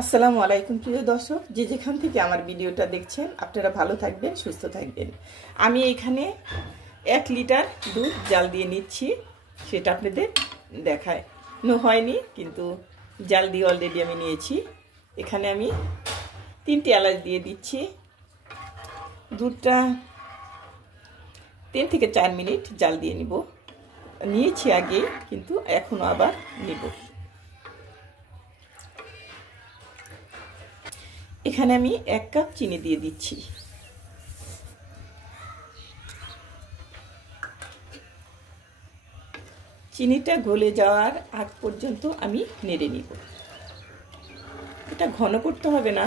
আসসালামু আলাইকুম প্রিয় দর্শক, যে যেখান থেকে আমার ভিডিওটা দেখছেন আপনারা ভালো থাকবেন, সুস্থ থাকবেন। আমি এখানে 1 লিটার দুধ জাল দিয়ে নিচ্ছি, সেটা আপনাদের দেখানো হয়নি, কিন্তু জাল দিয়ে অলরেডি আমি নিয়েছি। এখানে আমি 3টি এলাচ দিয়ে দিচ্ছি। দুধটা 3 থেকে 4 মিনিট জাল দিয়ে নিয়েছি আগে, কিন্তু এখনও আবার নিব। এখানে আমি 1 কাপ চিনি দিয়ে দিচ্ছি। চিনিটা গলে যাওয়ার আগ পর্যন্ত আমি নেড়ে নিব। এটা ঘন করতে হবে না,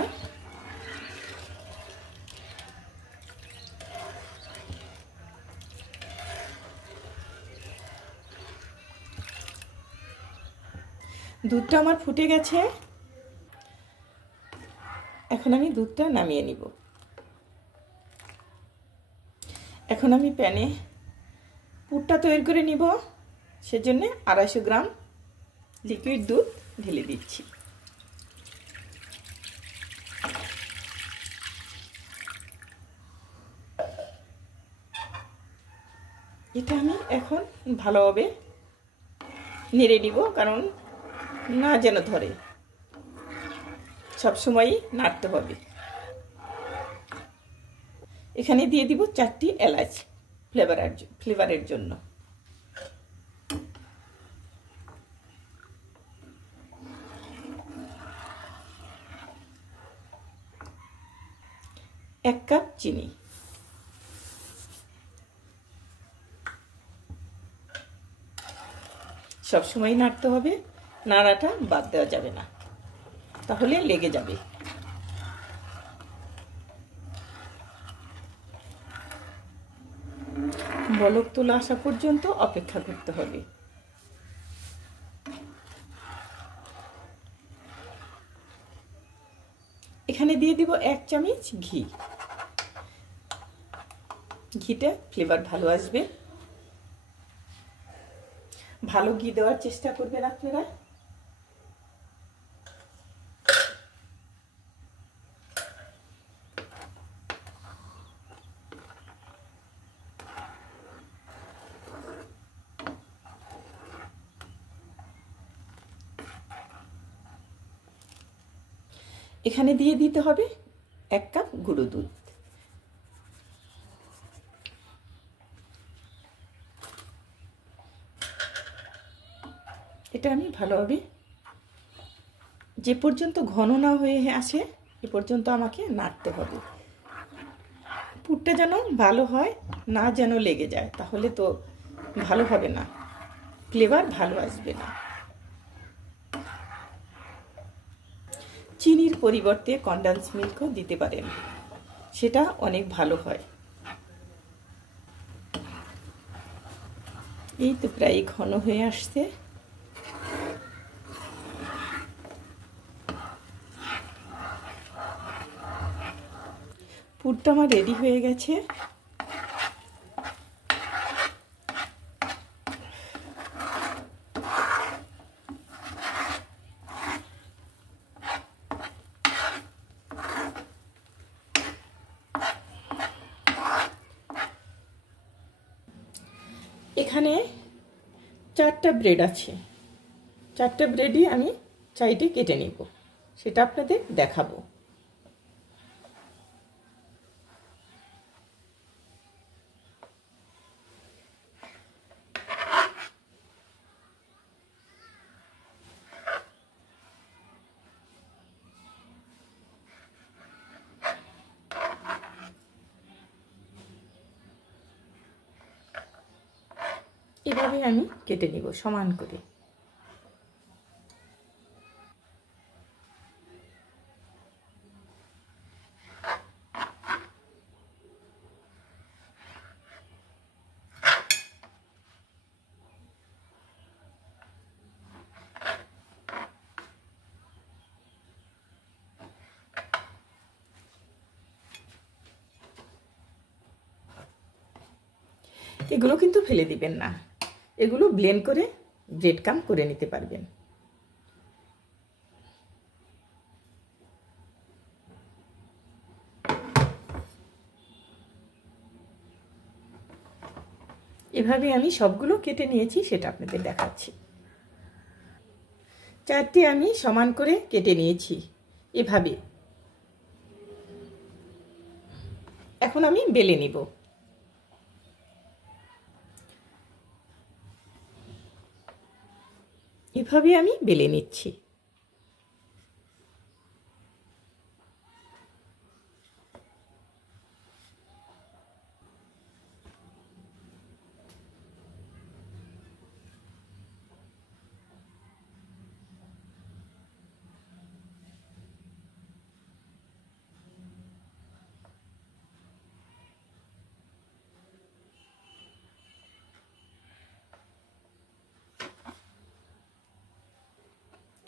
দুধটা আমার ফুটে গেছে। এখন আমি দুধটা নামিয়ে নিব। এখন আমি প্যানে পুরটা তৈরি করে নিব, সেজন্য 250 গ্রাম লিকুইড দুধ ঢেলে দিচ্ছি। এটা আমি এখন ভালোভাবে নেড়ে নিব, কারণ না যেন ধরে, সবসময়ই নাড়তে হবে। এখানে দিয়ে দিব 4টি এলাচ ফ্লেভারের জন্য। এক কাপ চিনি, সবসময় নাড়তে হবে, নাড়াটা বাদ দেওয়া যাবে না, তাহলে লেগে যাবে। বলক তোলা আসা পর্যন্ত অপেক্ষা করতে হবে। এখানে দিয়ে দিব 1 চামচ ঘি। ঘিটা ফ্লেভার ভালো আসবে, ভালো ঘি দেওয়ার চেষ্টা করবেন আপনারা। এখানে দিয়ে দিতে হবে 1 কাপ গুঁড়ো দুধ। এটা আমি ভালোভাবে, যে পর্যন্ত ঘন না হয়ে আসে এ পর্যন্ত আমাকে নাড়তে হবে। পুরটা যেন ভালো হয়, না যেন লেগে যায়, তাহলে তো ভালো হবে না, ফ্লেভার ভালো আসবে না। চিনির পরিবর্তে কনডেন্স মিল্কও দিতে পারেন, সেটা অনেক ভালো হয়। এই তো প্রায় ঘন হয়ে আসছে। পুরটা আমার রেডি হয়ে গেছে। এখানে 4টা ব্রেড আছে, 4টা ব্রেডই আমি সাইডে কেটে নিব, সেটা আপনাদের দেখাবো। এভাবে আমি কেটে নিব সমান করে। এগুলো কিন্তু ফেলে দিবেন না, এগুলো ব্লেন্ড করে ব্রেড ক্রাম্ব করে নিতে পারবেন। এভাবে আমি সবগুলো কেটে নিয়েছি, সেটা আপনাদের দেখাচ্ছি। 4টে আমি সমান করে কেটে নিয়েছি এভাবে। এখন আমি বেলে নিব। এভাবে আমি বেলে নিচ্ছি।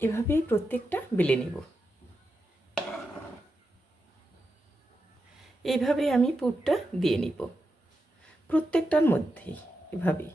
এভাবেই প্রত্যেকটা বেলে নিব। এইভাবে আমি পুরটা দিয়ে নিব প্রত্যেকটার মধ্যেই, এভাবেই।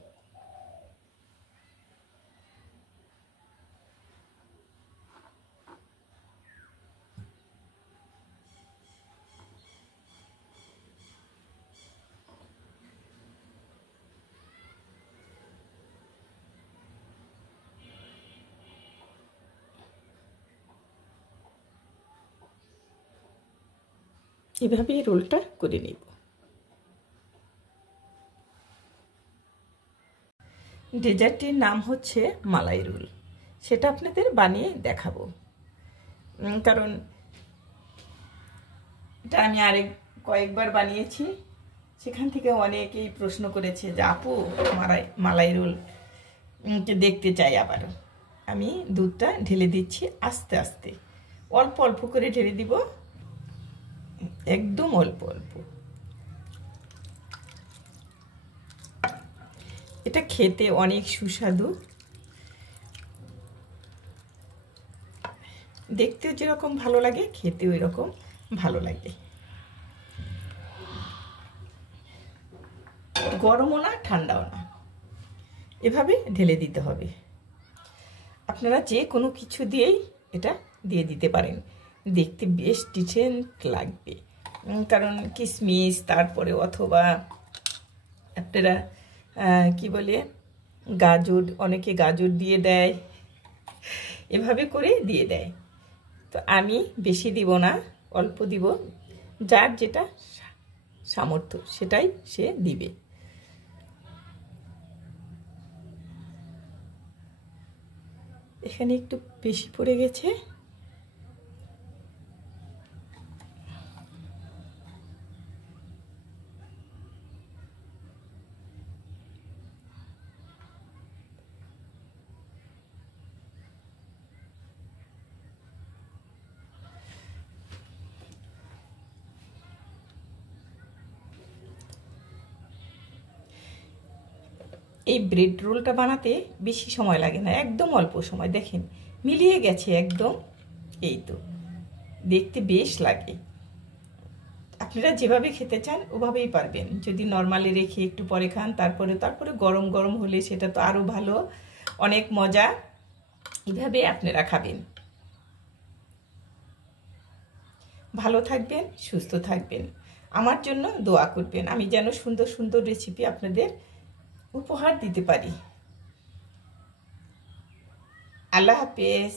এভাবেই রোলটা করে নেব। ডেজার্টটির নাম হচ্ছে মালাই রোল। সেটা আপনাদের বানিয়ে দেখাবো, কারণ এটা আমি কয়েকবার বানিয়েছি। সেখান থেকে অনেকেই প্রশ্ন করেছে যে আপু মালাই রোল দেখতে চাই আবারও। আমি দুধটা ঢেলে দিচ্ছি আস্তে আস্তে, অল্প অল্প করে ঢেলে দিব, একদম অল্প অল্প। এটা খেতে অনেক সুস্বাদু, দেখতেও যেরকম ভালো লাগে খেতেও এরকম ভালো লাগে। গরমও না ঠান্ডাও না, এভাবে ঢেলে দিতে হবে। আপনারা যে কোনো কিছু দিয়েই এটা দিয়ে দিতে পারেন, দেখতে বেশ ডিসেন্ট লাগবে। কারণ কিশমিশ, তারপরে অথবা আপনারা কি বলে গাজর, অনেকে গাজর দিয়ে দেয়, এভাবে করে দিয়ে দেয়। তো আমি বেশি দিব না, অল্প দিব, যার যেটা সামর্থ্য সেটাই সে দিবে। এখানে একটু বেশি পড়ে গেছে। এই ব্রেড রোলটা বানাতে বেশি সময় লাগে না, একদম অল্প সময়। দেখেন মিলিয়ে গেছে একদম, এই তো দেখতে বেশ লাগে। আপনারা যেভাবে খেতে চান ওভাবেই পারবেন। যদি নর্মালি রেখে একটু পরে খান, তারপরে গরম গরম হলে সেটা তো আরও ভালো, অনেক মজা। এভাবে আপনারা খাবেন। ভালো থাকবেন, সুস্থ থাকবেন, আমার জন্য দোয়া করবেন, আমি যেন সুন্দর সুন্দর রেসিপি আপনাদের উপহার দিতে পারি। আল্লাহ হাফেজ।